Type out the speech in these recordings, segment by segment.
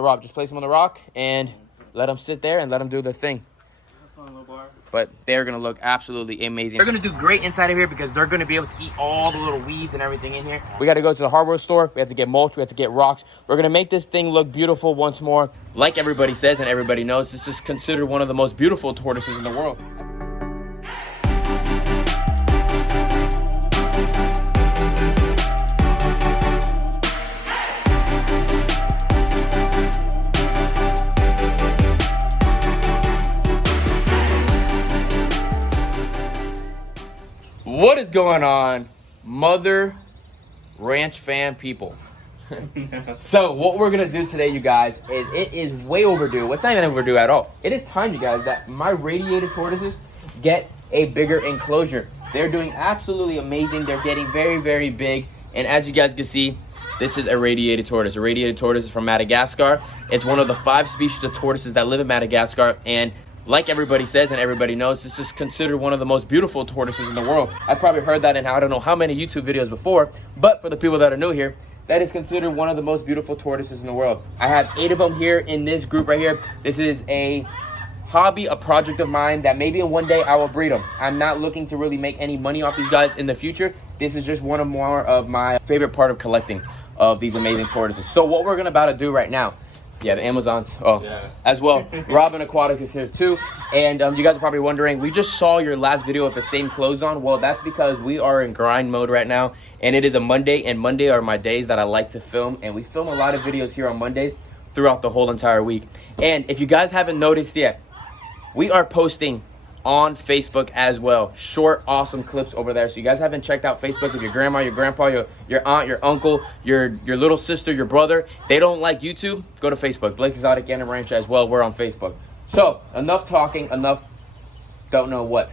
Rob, just place them on the rock and let them sit there and let them do their thing. But they're going to look absolutely amazing. They're going to do great inside of here because they're going to be able to eat all the little weeds and everything in here. We got to go to the hardware store. We have to get mulch. We have to get rocks. We're going to make this thing look beautiful once more. Like everybody says and everybody knows, this is considered one of the most beautiful tortoises in the world. What is going on, Mother Ranch fan people? So what we're gonna do today, you guys, is it is way overdue. Well, it's not even overdue at all. It is time, you guys, that my radiated tortoises get a bigger enclosure. They're doing absolutely amazing. They're getting very, very big. And as you guys can see, this is a radiated tortoise. A radiated tortoise is from Madagascar. It's one of the 5 species of tortoises that live in Madagascar. And like everybody says and everybody knows, this is considered one of the most beautiful tortoises in the world. I've probably heard that in I don't know how many YouTube videos before, but for the people that are new here, that is considered one of the most beautiful tortoises in the world. I have 8 of them here in this group right here. This is a hobby, a project of mine that maybe in one day I will breed them. I'm not looking to really make any money off these guys in the future. This is just one of more of my favorite part of collecting of these amazing tortoises. So what we're about to do right now, yeah, the Amazons, as well. Robin Aquatics is here too. And you guys are probably wondering, we just saw your last video with the same clothes on. Well, that's because we are in grind mode right now. And it is a Monday, and Monday are my days that I like to film. And we film a lot of videos here on Mondays throughout the whole entire week. And if you guys haven't noticed yet, we are posting on Facebook as well. Short, awesome clips over there. So you guys haven't checked out Facebook with your grandma, your grandpa, your aunt, your uncle, your little sister, your brother, they don't like YouTube, go to Facebook. Blake Exotic Animal Ranch as well. We're on Facebook. So enough talking, enough don't know what.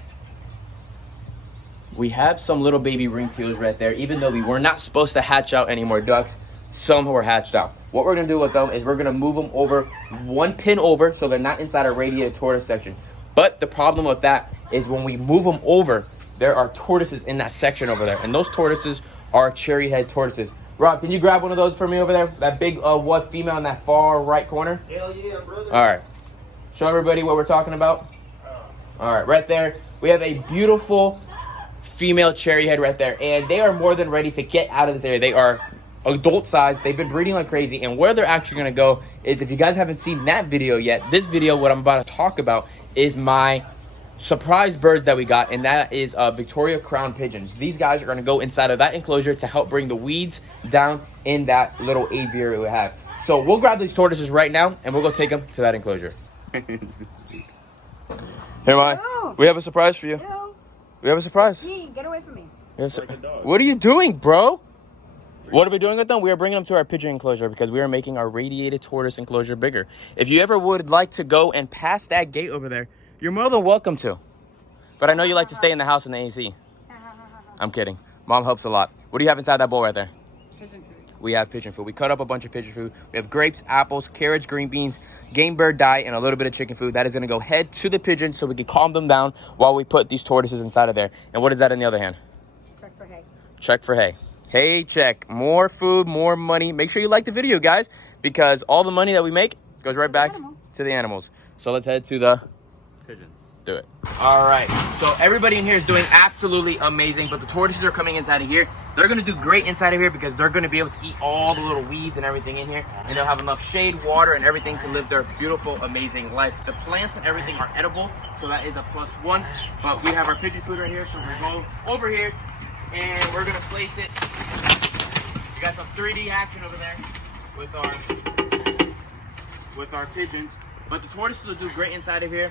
We have some little baby ringtails right there. Even though we were not supposed to hatch out any more ducks, some were hatched out. What we're gonna do with them is we're gonna move them over 1 pin over so they're not inside a radiated tortoise section. But the problem with that is when we move them over, there are tortoises in that section over there. And those tortoises are cherry head tortoises. Rob, can you grab one of those for me over there? That big what female in that far right corner? Hell yeah, brother. All right. Show everybody what we're talking about. All right, right there. We have a beautiful female cherry head right there. And they are more than ready to get out of this area. They are adult size. They've been breeding like crazy. And where they're actually going to go is, if you guys haven't seen that video yet, this video, what I'm about to talk about, is my surprise birds that we got, and that is Victoria crown pigeons. These guys are going to go inside of that enclosure to help bring the weeds down in that little aviary we have. So we'll grab these tortoises right now and we'll go take them to that enclosure. Here, Mai. We have a surprise for you. Hello. We have a surprise. Gee, get away from me. Yes, what are you doing, bro? What are we doing with them? We are bringing them to our pigeon enclosure because we are making our radiated tortoise enclosure bigger. If you ever would like to go and pass that gate over there, you're more than welcome to. But I know you like to stay in the house in the AC. I'm kidding. Mom helps a lot. What do you have inside that bowl right there? Pigeon food. We have pigeon food. We cut up a bunch of pigeon food. We have grapes, apples, carrots, green beans, game bird dye, and a little bit of chicken food. That is going to go head to the pigeons so we can calm them down while we put these tortoises inside of there. And what is that in the other hand? Check for hay. Check for hay. Hey, check. More food, more money. Make sure you like the video, guys, because all the money that we make goes right back to the animals. So let's head to the pigeons. Do it. All right. So everybody in here is doing absolutely amazing, but the tortoises are coming inside of here. They're going to do great inside of here because they're going to be able to eat all the little weeds and everything in here, and they'll have enough shade, water, and everything to live their beautiful, amazing life. The plants and everything are edible, so that is a +1. But we have our pigeon food right here, so we're going over here, and we're going to place it. We got some 3D action over there with our pigeons. But the tortoises will do great inside of here.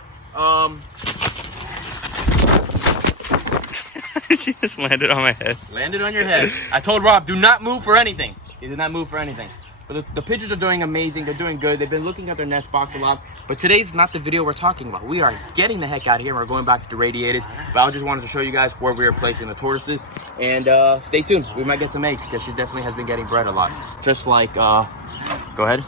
She just landed on my head. Landed on your head. I told Rob, do not move for anything. He did not move for anything. But the pigeons are doing amazing. They're doing good. They've been looking at their nest box a lot. But today's not the video we're talking about. We are getting the heck out of here. We're going back to the Radiated. But I just wanted to show you guys where we are placing the tortoises. And stay tuned. We might get some eggs because she definitely has been getting bred a lot. Just like, go ahead.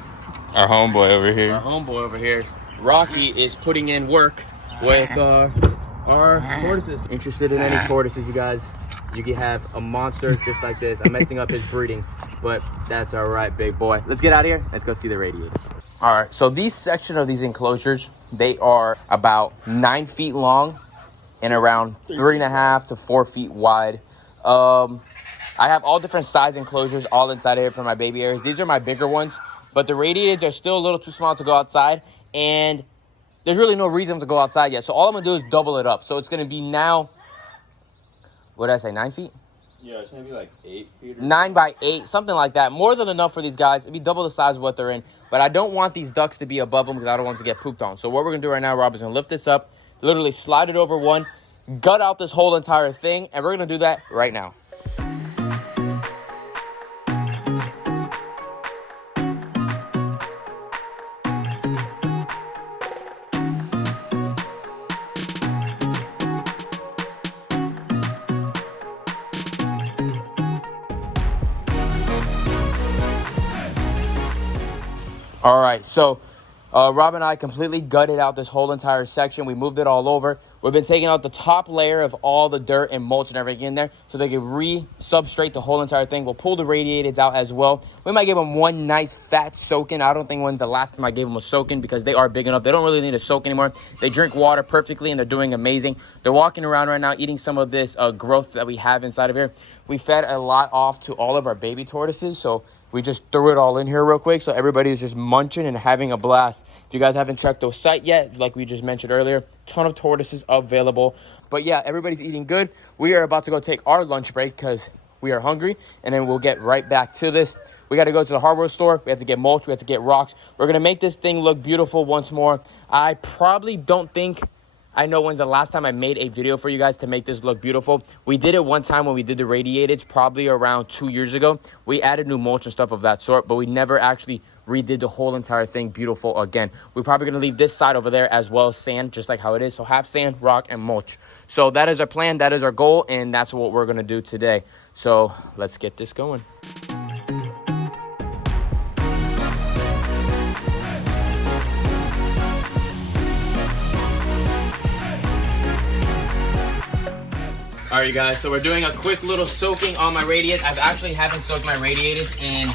Our homeboy over here. Our homeboy over here. Rocky is putting in work with our tortoises. Interested in any tortoises, you guys? You can have a monster just like this. I'm messing up his breeding, but that's all right, big boy. Let's get out of here. Let's go see the Radiated. All right, so these section of these enclosures, they are about 9 feet long and around 3.5 to 4 feet wide. I have all different size enclosures all inside of it for my baby areas. These are my bigger ones, but the radiateds are still a little too small to go outside, and there's really no reason to go outside yet. So all I'm gonna do is double it up. So it's gonna be now, what did I say, 9 feet? Yeah, it's gonna be like 8 feet. 9 by 8, something like that. More than enough for these guys. It'd be double the size of what they're in. But I don't want these ducks to be above them because I don't want them to get pooped on. So what we're gonna do right now, Rob, is gonna lift this up, literally slide it over one, gut out this whole entire thing, and we're gonna do that right now. All right, so Rob and I completely gutted out this whole entire section. We moved it all over. We've been taking out the top layer of all the dirt and mulch and everything in there so they can re-substrate the whole entire thing. We'll pull the radiateds out as well. We might give them one nice fat soaking. I don't think when's the last time I gave them a soaking because they are big enough. They don't really need a soak anymore. They drink water perfectly and they're doing amazing. They're walking around right now eating some of this growth that we have inside of here. We fed a lot off to all of our baby tortoises, so we just threw it all in here real quick, so everybody is just munching and having a blast. If you guys haven't checked those site yet, like we just mentioned earlier, ton of tortoises available. But yeah, everybody's eating good. We are about to go take our lunch break because we are hungry, and then we'll get right back to this. We got to go to the hardware store. We have to get mulch. We have to get rocks. We're going to make this thing look beautiful once more. I probably don't think I know when's the last time I made a video for you guys to make this look beautiful. We did it one time when we did the radiated, probably around 2 years ago. We added new mulch and stuff of that sort, but we never actually redid the whole entire thing beautiful again. We're probably going to leave this side over there as well as sand, just like how it is. So half sand, rock, and mulch. So that is our plan. That is our goal, and that's what we're going to do today. So let's get this going. All right, you guys, so we're doing a quick little soaking on my radiators. I actually haven't soaked my radiators in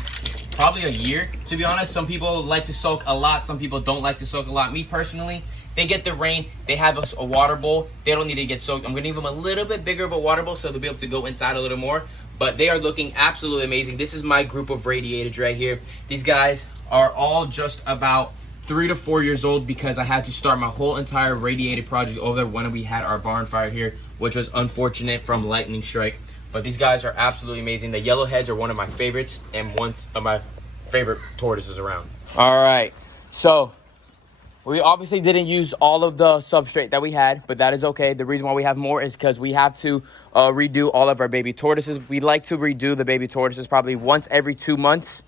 probably a year, to be honest. Some people like to soak a lot. Some people don't like to soak a lot. Me personally, they get the rain. They have a water bowl. They don't need to get soaked. I'm going to give them a little bit bigger of a water bowl so they'll be able to go inside a little more. But they are looking absolutely amazing. This is my group of radiators right here. These guys are all just about 3 to 4 years old because I had to start my whole entire radiated project over when we had our barn fire here, which was unfortunate from lightning strike. But these guys are absolutely amazing. The yellow heads are one of my favorites and one of my favorite tortoises around. All right, so we obviously didn't use all of the substrate that we had, but that is okay. The reason why we have more is because we have to redo all of our baby tortoises. We like to redo the baby tortoises probably once every 2 months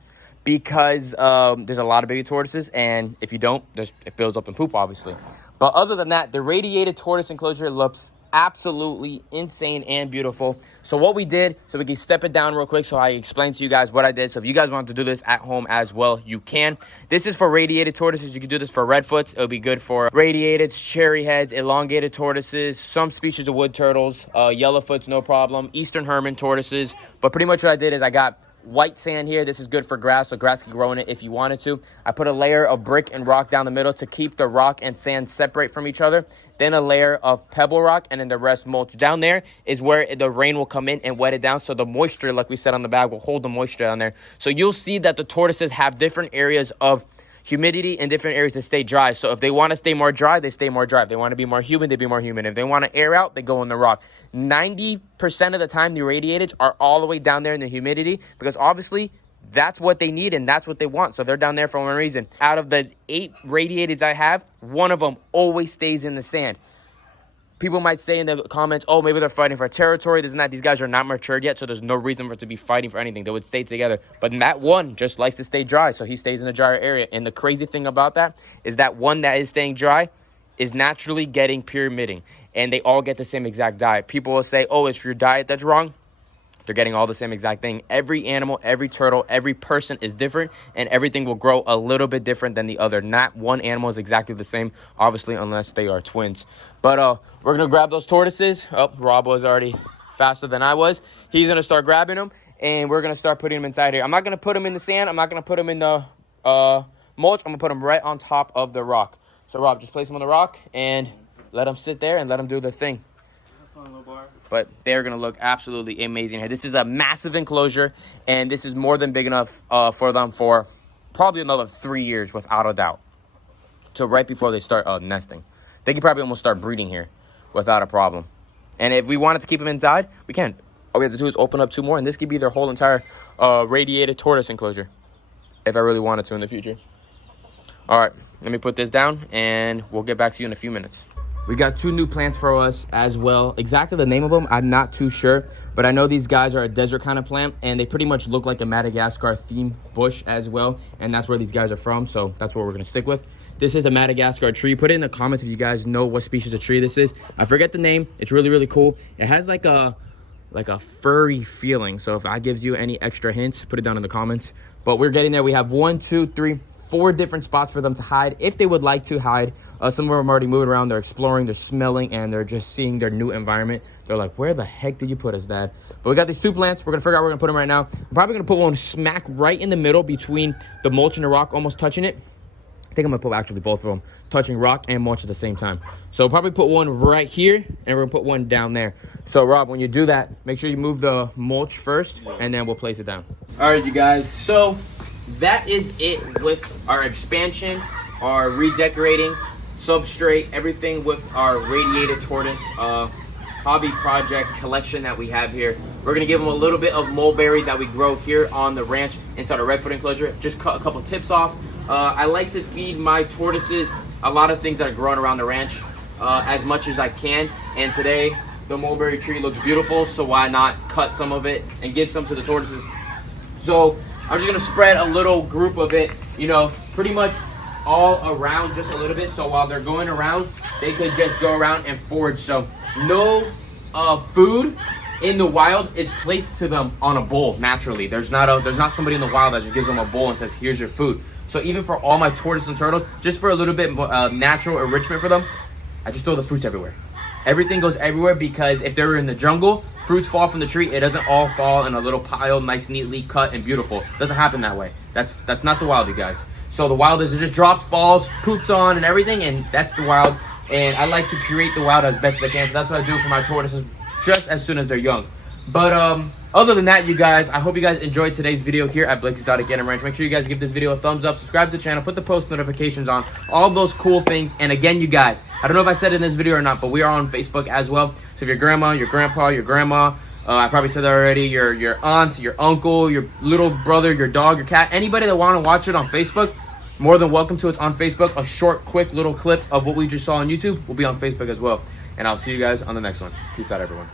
because there's a lot of baby tortoises, and if you don't, it builds up in poop, obviously. But other than that, the radiated tortoise enclosure looks absolutely insane and beautiful. So what we did, so we can step it down real quick so I explain to you guys what I did. So if you guys want to do this at home as well, you can. This is for radiated tortoises. You can do this for redfoots. It'll be good for radiated, cherry heads, elongated tortoises, some species of wood turtles, yellowfoots, no problem, eastern Herman tortoises. But pretty much what I did is I got white sand here. This is good for grass, so grass can grow in it if you wanted to. I put a layer of brick and rock down the middle to keep the rock and sand separate from each other. Then a layer of pebble rock, and then the rest mulch. Down there is where the rain will come in and wet it down, so the moisture, like we said on the bag, will hold the moisture down there. So you'll see that the tortoises have different areas of humidity and different areas to stay dry. So if they want to stay more dry, they stay more dry. If they want to be more humid, they be more humid. If they want to air out, they go in the rock. 90% of the time, the radiateds are all the way down there in the humidity because obviously that's what they need and that's what they want. So they're down there for one reason. Out of the 8 radiateds I have, one of them always stays in the sand. People might say in the comments, oh, maybe they're fighting for territory, this and that. These guys are not matured yet, so there's no reason for it to be fighting for anything. They would stay together. But that one just likes to stay dry, so he stays in a drier area. And the crazy thing about that is that one that is staying dry is naturally getting pyramiding. And they all get the same exact diet. People will say, oh, it's your diet that's wrong. They're getting all the same exact thing. Every animal, every turtle, every person is different, and everything will grow a little bit different than the other. Not one animal is exactly the same, obviously, unless they are twins. But we're going to grab those tortoises. Oh, Rob was already faster than I was. He's going to start grabbing them, and we're going to start putting them inside here. I'm not going to put them in the sand. I'm not going to put them in the mulch, I'm gonna put them right on top of the rock. So Rob, just place them on the rock and let them sit there and let them do their thing. But they're gonna look absolutely amazing here. This is a massive enclosure, and this is more than big enough for them for probably another 3 years without a doubt. So right before they start nesting, they could probably almost start breeding here without a problem. And if we wanted to keep them inside, we can. All we have to do is open up 2 more, and this could be their whole entire radiated tortoise enclosure if I really wanted to in the future. All right, let me put this down, and we'll get back to you in a few minutes. We got 2 new plants for us as well. Exactly the name of them, I'm not too sure, but I know these guys are a desert kind of plant, and they pretty much look like a Madagascar theme bush as well, and that's where these guys are from, so that's what we're gonna stick with. This is a Madagascar tree. Put it in the comments if you guys know what species of tree this is. I forget the name. It's really, really cool. It has like a furry feeling, so if that gives you any extra hints, put it down in the comments. But we're getting there. We have 1, 2, 3, 4 different spots for them to hide if they would like to hide. Some of them are already moving around. They're exploring, they're smelling, and they're just seeing their new environment. They're like, where the heck did you put us, Dad? But we got these 2 plants. We're gonna figure out where we're gonna put them right now. I'm probably gonna put one smack right in the middle between the mulch and the rock, almost touching it. I think I'm gonna put actually both of them touching rock and mulch at the same time. So probably put one right here, and we're gonna put one down there. So Rob, when you do that, make sure you move the mulch first, and then we'll place it down. All right, you guys, so that is it with our expansion, our redecorating, substrate, everything with our radiated tortoise hobby project collection that we have here. We're gonna give them a little bit of mulberry that we grow here on the ranch inside our redfoot enclosure. Just cut a couple tips off. I like to feed my tortoises a lot of things that are growing around the ranch as much as I can. And today, the mulberry tree looks beautiful, so why not cut some of it and give some to the tortoises. So I'm just gonna spread a little group of it, you know, pretty much all around just a little bit. So while they're going around, they could just go around and forage. So no food in the wild is placed to them on a bowl naturally. There's not somebody in the wild that just gives them a bowl and says, here's your food. So even for all my tortoises and turtles, just for a little bit natural enrichment for them, I just throw the fruits everywhere. Everything goes everywhere, because if they're in the jungle, fruits fall from the tree. It doesn't all fall in a little pile, nice, neatly cut and beautiful. It doesn't happen that way. That's not the wild, you guys. So the wild is it just drops, falls, poops on and everything, and that's the wild. And I like to create the wild as best as I can. So that's what I do for my tortoises just as soon as they're young. But other than that, you guys, I hope you guys enjoyed today's video here at Blake's Exotic Animal Ranch. Make sure you guys give this video a thumbs up, subscribe to the channel, put the post notifications on, all those cool things. And again, you guys, I don't know if I said it in this video or not, but we are on Facebook as well. So if your grandma, your grandpa, your grandma, I probably said that already, your aunt, your uncle, your little brother, your dog, your cat, anybody that want to watch it on Facebook, more than welcome to. It's on Facebook. A short, quick little clip of what we just saw on YouTube will be on Facebook as well. And I'll see you guys on the next one. Peace out, everyone.